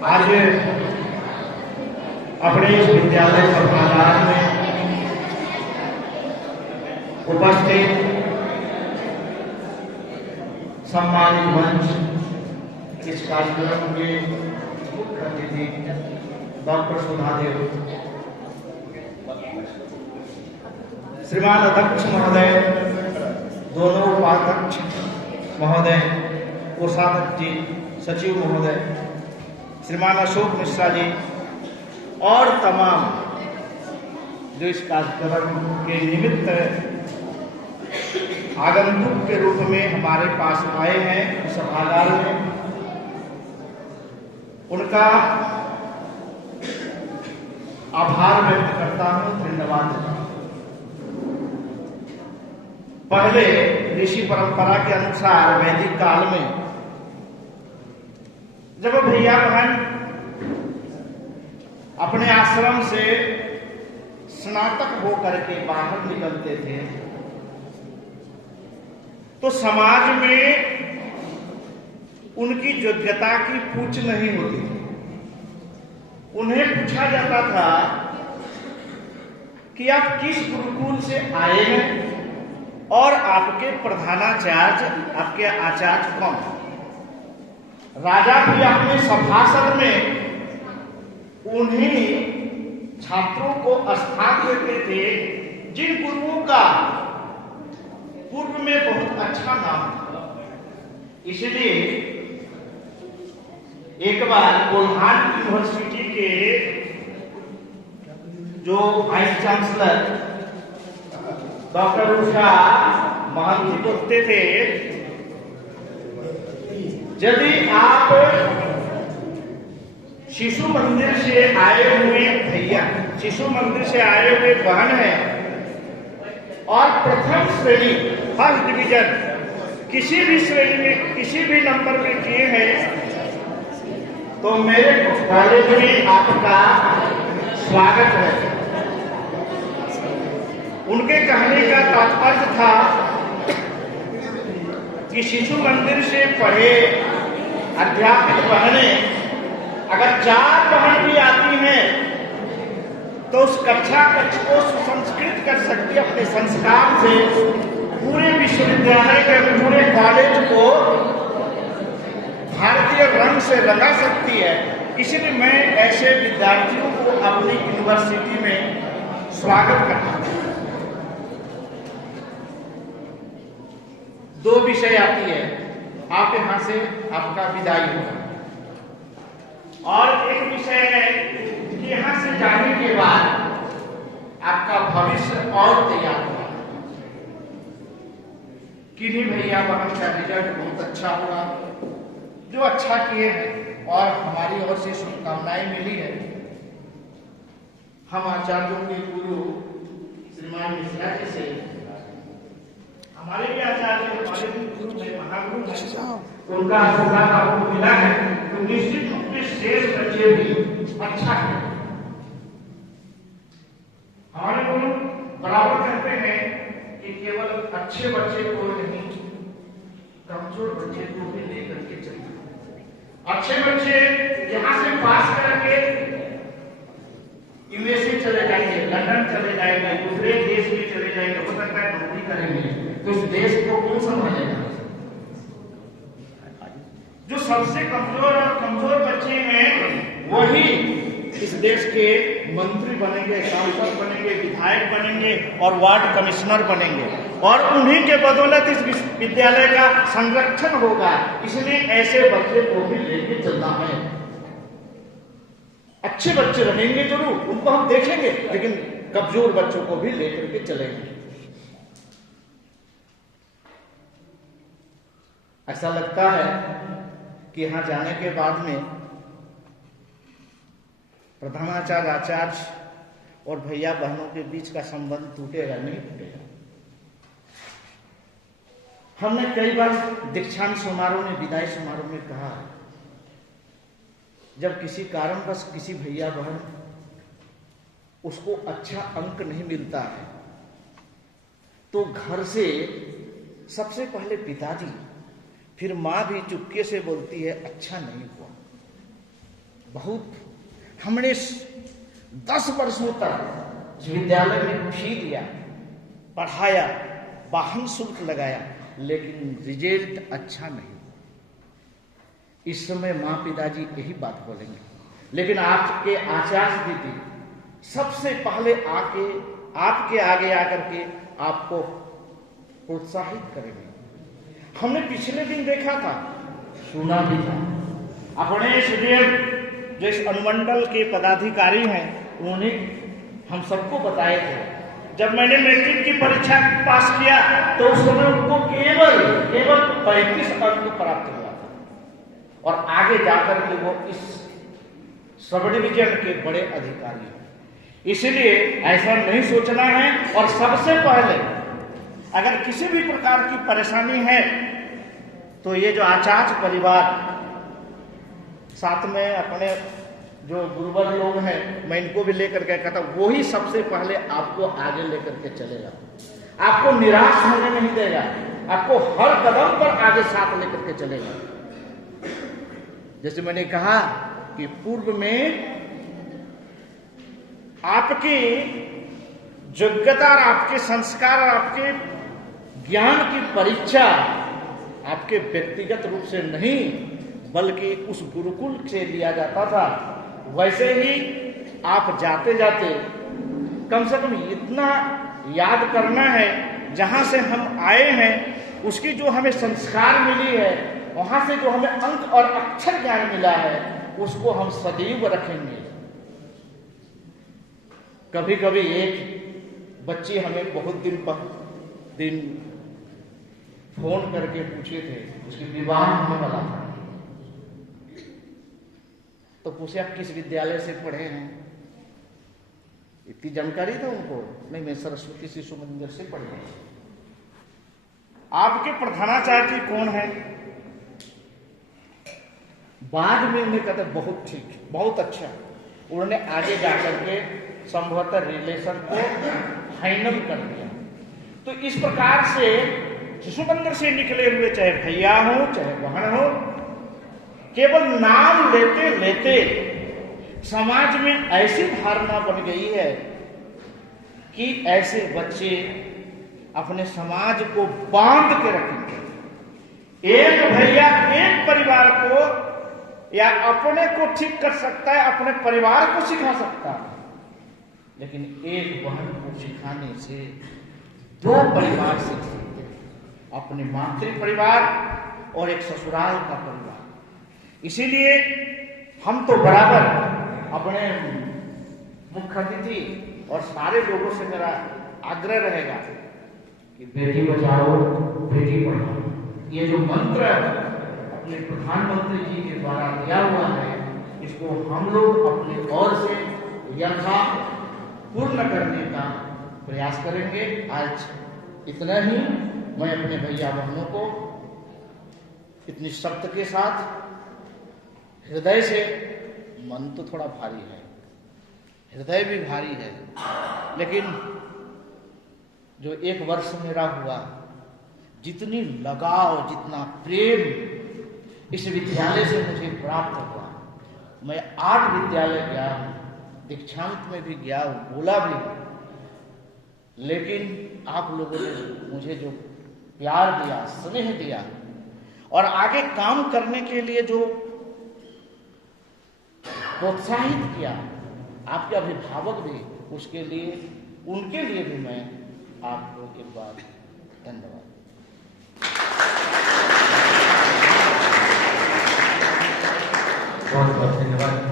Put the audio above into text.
आज अपने इस विद्यालय सभागार में उपस्थित सम्मानित मंच इस कार्यक्रम के मुख्य अतिथि डॉक्टर सुधादेव, श्रीमान अध्यक्ष महोदय, दोनों उपाध्यक्ष महोदय, कोषाध्यक्ष जी, सचिव महोदय, श्रीमान अशोक मिश्रा जी और तमाम जो इस कार्यक्रम के निमित्त आगंतुक के रूप में हमारे पास आए हैं सभागार में, उनका आभार व्यक्त करता हूं, धन्यवाद देता हूं। पहले ऋषि परंपरा के अनुसार वैदिक काल में जब भैया बहन अपने आश्रम से स्नातक होकर के बाहर निकलते थे तो समाज में उनकी योग्यता की पूछ नहीं होती थी। उन्हें पूछा जाता था कि आप किस गुरुकुल से आए हैं और आपके प्रधानाचार्य, आपके आचार्य कौन। राजा भी अपने सभासद में उन्हीं छात्रों को स्थान देते थे जिन गुरुओं का पूर्व में बहुत अच्छा नाम था। इसलिए एक बार कोल्हान यूनिवर्सिटी के जो vice chancellor doctor Usha Mohanty बोलते थे, यदि आप शिशु मंदिर से आए हुए भैया, शिशु मंदिर से आए हुए बहन हैं और प्रथम श्रेणी फर्स्ट डिवीजन किसी भी श्रेणी में किसी भी नंबर में किए हैं तो मेरे कॉलेज में आपका स्वागत है। उनके कहने का तात्पर्य था कि शिशु मंदिर से पढ़े अध्यापित बहनें अगर 4 बहन भी आती हैं तो उस कक्षा कक्ष को सुसंस्कृत कर सकती है, अपने संस्कार से पूरे विश्वविद्यालय के पूरे कॉलेज को भारतीय रंग से रंगा सकती है। इसलिए मैं ऐसे विद्यार्थियों को अपनी यूनिवर्सिटी में स्वागत करता हूं। 2 विषय आती है, आप यहां से आपका विदाई होगा और एक विषय है कि यहां से जाने के बाद आपका भविष्य और तैयार होगा। किन्हीं भैया बहन का रिजल्ट बहुत अच्छा होगा, जो अच्छा किए हैं और हमारी ओर से शुभकामनाएं मिली है। हम आचार्यों के गुरु श्रीमान मिश्रा जी से, हमारे भी आचार्य, हमारे भी गुरु है, महागुरु है, उनका आशीर्वाद आपको मिला है तो निश्चित रूप में शेष बच्चे भी अच्छा है। हमारे गुरु बराबर कहते हैं कि केवल अच्छे बच्चे को नहीं, कमजोर बच्चे को भी लेकर के चलना। अच्छे बच्चे यहां से पास करके यूएसए चले जाएंगे, लंदन चले जाएंगे, दूसरे देश में चले जाएंगे, हो सकता है नौकरी करेंगे, तो इस देश को कौन संभालेगा। जो सबसे कमजोर और कमजोर बच्चे हैं वही इस देश के मंत्री बनेंगे, सांसद बनेंगे, विधायक बनेंगे और वार्ड कमिश्नर बनेंगे और उन्हीं के बदौलत इस विश्वविद्यालय का संरक्षण होगा। इसलिए ऐसे बच्चे को भी लेके चलना है। अच्छे बच्चे रहेंगे जरूर, उनको हम देखेंगे, लेकिन कमजोर बच्चों को भी लेकर के चलेंगे। ऐसा लगता है कि यहां जाने के बाद में प्रधानाचार्य, आचार्य और भैया बहनों के बीच का संबंध टूटेगा नहीं टूटेगा। हमने कई बार दीक्षांत समारोह में, विदाई समारोह में कहा, जब किसी कारणवश किसी भैया बहन उसको अच्छा अंक नहीं मिलता है तो घर से सबसे पहले पिताजी, फिर मां भी चुपके से बोलती है अच्छा नहीं हुआ। बहुत हमने 10 वर्षों तक इस विद्यालय में फी दिया, पढ़ाया, वाहन शुल्क लगाया, लेकिन रिजल्ट अच्छा नहीं। इस समय माँ पिताजी यही बात बोलेंगे, लेकिन आपके आचार्य दीदी सबसे पहले आके आपके आगे आकर के आपको प्रोत्साहित करेंगे। हमने पिछले दिन देखा था, सुना भी था, अपने सीडीएम जो इस अनुमंडल के पदाधिकारी हैं उन्होंने हम सबको बताए थे। जब मैंने मैट्रिक की परीक्षा पास किया तो उस समय उनको केवल 35 अंक प्राप्त हुआ था, और आगे जाकर के वो इस सब डिवीजन के बड़े अधिकारी हैं। इसलिए ऐसा नहीं सोचना है, और सबसे पहले अगर किसी भी प्रकार की परेशानी है तो ये जो आचार्य परिवार साथ में अपने जो गुरुवर लोग हैं, मैं इनको भी लेकर के कहता हूं, वो ही सबसे पहले आपको आगे लेकर के चलेगा, आपको निराश होने नहीं देगा, आपको हर कदम पर आगे साथ लेकर के चलेगा। जैसे मैंने कहा कि पूर्व में आपकी योग्यता और आपके संस्कार और आपके ज्ञान की परीक्षा आपके व्यक्तिगत रूप से नहीं बल्कि उस गुरुकुल से लिया जाता था। वैसे ही आप जाते जाते कम से कम इतना याद करना है, जहां से हम आए हैं उसकी जो हमें संस्कार मिली है, वहां से जो हमें अंक और अक्षर ज्ञान मिला है, उसको हम सदैव रखेंगे। कभी कभी एक बच्ची हमें बहुत दिन फोन करके पूछे थे, उसके विवाह होने वाला था, तो पूछे आप किस विद्यालय से पढ़े हैं? इतनी जानकारी था उनको, नहीं मैं सरस्वती शिशु मंदिर से पढ़े हैं। आपके प्रधानाचार्य जी कौन है? बाद में उन्हें कहते बहुत ठीक, बहुत अच्छा। उन्होंने आगे जाकर के संभवतः रिलेशन को फाइनल कर दिया। तो इस प्रकार से शिशु मंदिर से निकले हुए चाहे भैया हो चाहे बहन हो, केवल नाम लेते लेते समाज में ऐसी धारणा बन गई है कि ऐसे बच्चे अपने समाज को बांध के रखेंगे। एक भैया एक परिवार को या अपने को ठीक कर सकता है, अपने परिवार को सिखा सकता है, लेकिन एक बहन को सिखाने से 2 परिवार सीख सकते हैं, अपने मातृ परिवार और एक ससुराल का परिवार। इसीलिए हम तो बराबर अपने मुख्य अतिथि और सारे लोगों से मेरा आग्रह रहेगा कि बेटी बचाओ बेटी पढ़ाओ, ये जो मंत्र अपने प्रधानमंत्री जी के द्वारा दिया हुआ है, इसको हम लोग अपनी ओर से यथा पूर्ण करने का प्रयास करेंगे। आज इतना ही। मैं अपने भैया बहनों को इतनी शब्द के साथ हृदय से, मन तो थोड़ा भारी है, हृदय भी भारी है, लेकिन जो 1 वर्ष मेरा हुआ, जितनी लगाव जितना प्रेम इस विद्यालय से मुझे प्राप्त हुआ। मैं 8 विद्यालय गया हूँ, दीक्षांत में भी गया हूँ, बोला भी हूँ, लेकिन आप लोगों ने मुझे जो प्यार दिया, स्नेह दिया और आगे काम करने के लिए जो प्रोत्साहित किया, आपके अभिभावक भी, उसके लिए उनके लिए भी मैं आपको एक बार धन्यवाद। बहुत बहुत धन्यवाद।